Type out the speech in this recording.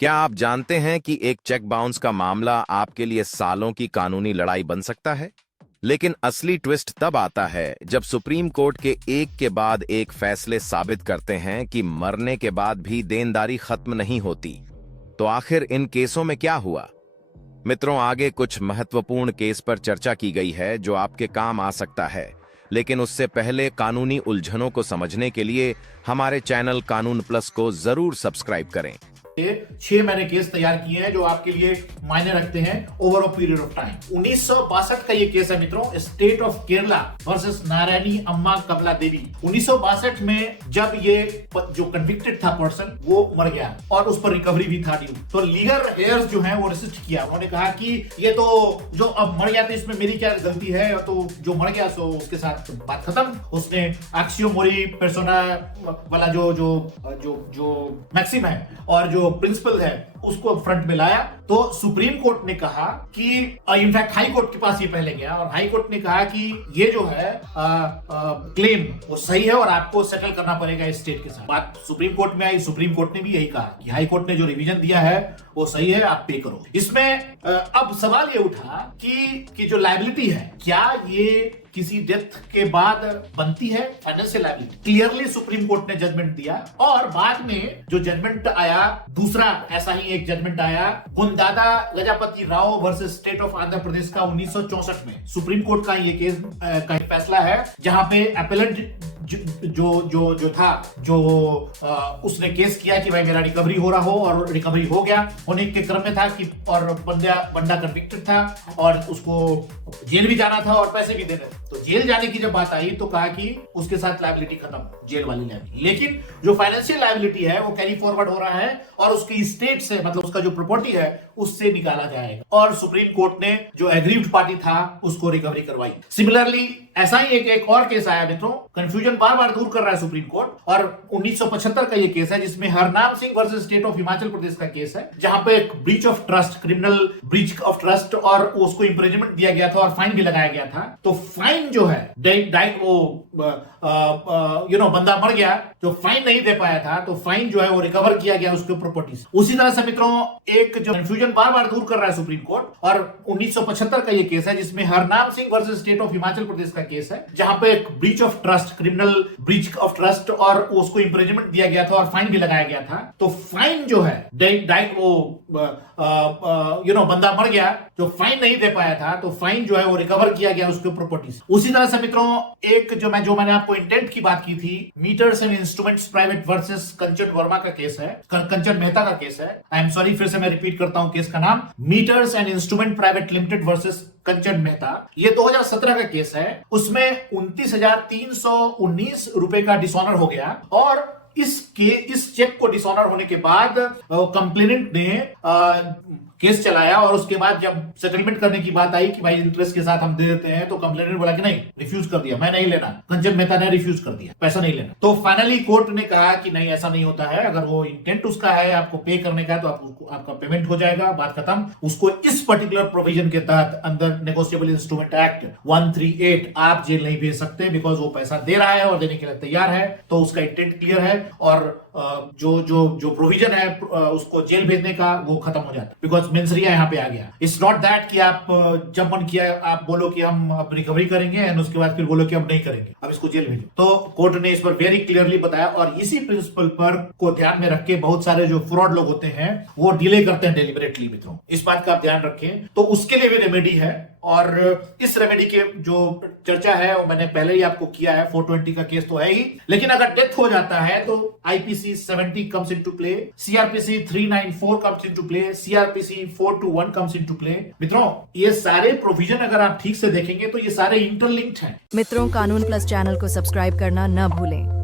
क्या आप जानते हैं कि एक चेक बाउंस का मामला आपके लिए सालों की कानूनी लड़ाई बन सकता है? लेकिन असली ट्विस्ट तब आता है जब सुप्रीम कोर्ट के एक के बाद एक फैसले साबित करते हैं कि मरने के बाद भी देनदारी खत्म नहीं होती। तो आखिर इन केसों में क्या हुआ? मित्रों, आगे कुछ महत्वपूर्ण केस पर चर्चा की गई है जो आपके काम आ सकता है। लेकिन उससे पहले कानूनी उलझनों को समझने के लिए हमारे चैनल कानून प्लस को जरूर सब्सक्राइब करें। 6 मैंने केस तैयार किए हैं जो आपके लिए मायने रखते हैं over a period of time. 1962 का ये केस है मित्रों, state of Kerala versus Narayani अम्मा कमला देवी। 1962 में जब ये जो कन्विक्टेड था पर्सन वो मर गया और उस पर रिकवरी भी था ड्यू, तो लीगल हेयर्स जो है वो रेसिस्ट किया। उन्होंने कहा कि ये तो जो अब मर गया था इसमें मेरी क्या गलती है, तो जो मर गया सो उसके साथ बात खत्म। उसने एक्सियो मोरी पर्सोना वाला जो जो जो जो मैक्सिम है और जो प्रिंसिपल है उसको फ्रंट में लाया। तो सुप्रीम कोर्ट ने कहा कि इनफैक्ट हाई कोर्ट के पास ये पहले गया और हाई कोर्ट ने कहा कि ये जो है क्लेम वो सही है और आपको सेटल करना पड़ेगा स्टेट के साथ। बात सुप्रीम कोर्ट में आई, सुप्रीम कोर्ट ने भी यही कहा कि हाई कोर्ट ने जो रिवीजन दिया है वो सही है, आप पे करो। इसमें अब सवाल ये उठा कि जो लायबिलिटी है क्या ये किसी डेथ के बाद बनती है, financial liability. Clearly supreme court ने जजमेंट दिया और बाद में जो जजमेंट आया, दूसरा ऐसा ही एक जजमेंट आया Gundada Gajapati Rao versus State of Andhra Pradesh का 1964 में। सुप्रीम कोर्ट का ये केस का फैसला है जहां पे अपेलेंट जो था उसने केस किया कि भाई मेरा रिकवरी हो रहा हो और रिकवरी हो गया। होने के क्रम में था कि और बंदा कन्विक्टेड था और उसको जेल भी जाना था और पैसे भी देने थे। तो जेल जाने की जब बात आई तो कहा कि उसके साथ लायबिलिटी खत्म, जेल वाली लायबिलिटी। लेकिन जो फाइनेंशियल लायबिलिटी है वो कैरी फॉरवर्ड हो रहा है और उसकी स्टेट से, मतलब उसका जो प्रॉपर्टी है उससे निकाला जाएगा। और सुप्रीम कोर्ट ने जो एग्रीव्ड पार्टी था उसको रिकवरी करवाई। सिमिलरली ऐसा ही एक और केस आया मित्रों, कंफ्यूजन बार बार दूर कर रहा है सुप्रीम कोर्ट। और 1975 का ये केस है जिसमें Harnam Singh versus State of Himachal Pradesh का केस है, जहां पे एक breach of trust, criminal breach of trust और उसको इंप्रिजनमेंट दिया गया था और फाइन भी लगाया गया था। तो फाइन जो है बंदा मर गया, जो फाइन नहीं दे पाया था तो फाइन जो है वो रिकवर किया गया उसके प्रॉपर्टी से। उसी तरह से मित्रों एक जो कंफ्यूजन बार बार दूर कर रहा है सुप्रीम कोर्ट, और 1975 का ये केस है जिसमें Harnam Singh versus State of Himachal Pradesh का केस है, जहां पे एक breach of trust, criminal breach of trust और उसको इंप्रिजनमेंट दिया गया था और फाइन भी लगाया गया था। तो फाइन जो है बंदा मर गया, जो फाइन नहीं दे पाया था तो फाइन जो है वो रिकवर किया गया उसके प्रॉपर्टी से। उसी तरह से मित्रों एक जो मैंने आपको इंटेंट की बात की थी, Meters and Instruments Private versus Kanchan Verma का केस है, कंचन मेहता का केस है। आई एम सॉरी, फिर से मैं रिपीट करता हूं केस का नाम, Meters and Instrument Private Limited versus Kanchan Mehta. ये 2017 का केस है। उसमें 29,319 रुपए का डिसऑनर हो गया और इस चेक को डिसऑनर होने के बाद कंप्लेनेंट ने केस चलाया और उसके बाद जब सेटलमेंट करने की बात आई कि भाई इंटरेस्ट के साथ हम दे देते हैं, तो कंप्लेनेंट बोला कि नहीं, रिफ्यूज कर दिया, मैं नहीं लेना। कंचन मेहता ने रिफ्यूज कर दिया, पैसा नहीं लेना। तो फाइनली कोर्ट ने कहा कि नहीं, ऐसा नहीं होता है, अगर वो इंटेंट उसका है आपको पे करने का तो आपका पेमेंट हो जाएगा, बात खत्म। उसको इस पर्टिकुलर प्रोविजन के तहत अंदर नेगोशिएबल इंस्ट्रूमेंट एक्ट 138 आप जेल नहीं भेज सकते, बिकॉज वो पैसा दे रहा है और देने के लिए तैयार है, तो उसका इंटेंट क्लियर है और जो प्रोविजन है उसको जेल भेजने का वो खत्म हो जाता है, बिकॉज मेंसरिया यहाँ पे आ गया। इट्स नॉट दैट कि आप जब मन किया आप बोलो कि हम अब रिकवरी करेंगे एंड उसके बाद फिर बोलो कि अब नहीं करेंगे, अब इसको जेल भेजो। तो कोर्ट ने इस पर वेरी क्लियरली बताया और इसी प्रिंसिपल पर को ध्यान में रख के बहुत सारे जो फ्रॉड लोग होते हैं वो डिले करते हैं डेलिबरेटली। मित्रों इस बात का आप ध्यान रखें। तो उसके लिए भी रेमेडी है और इस रेमेडी के जो चर्चा है वो मैंने पहले ही आपको किया है। 420 का केस तो है ही, लेकिन अगर डेथ हो जाता है तो IPC 70 comes into play, CrPC 394 comes into play, CrPC 421 comes into play. मित्रों ये सारे प्रोविजन अगर आप ठीक से देखेंगे तो ये सारे इंटरलिंक्ड हैं। मित्रों, कानून प्लस चैनल को सब्सक्राइब करना न भूलें।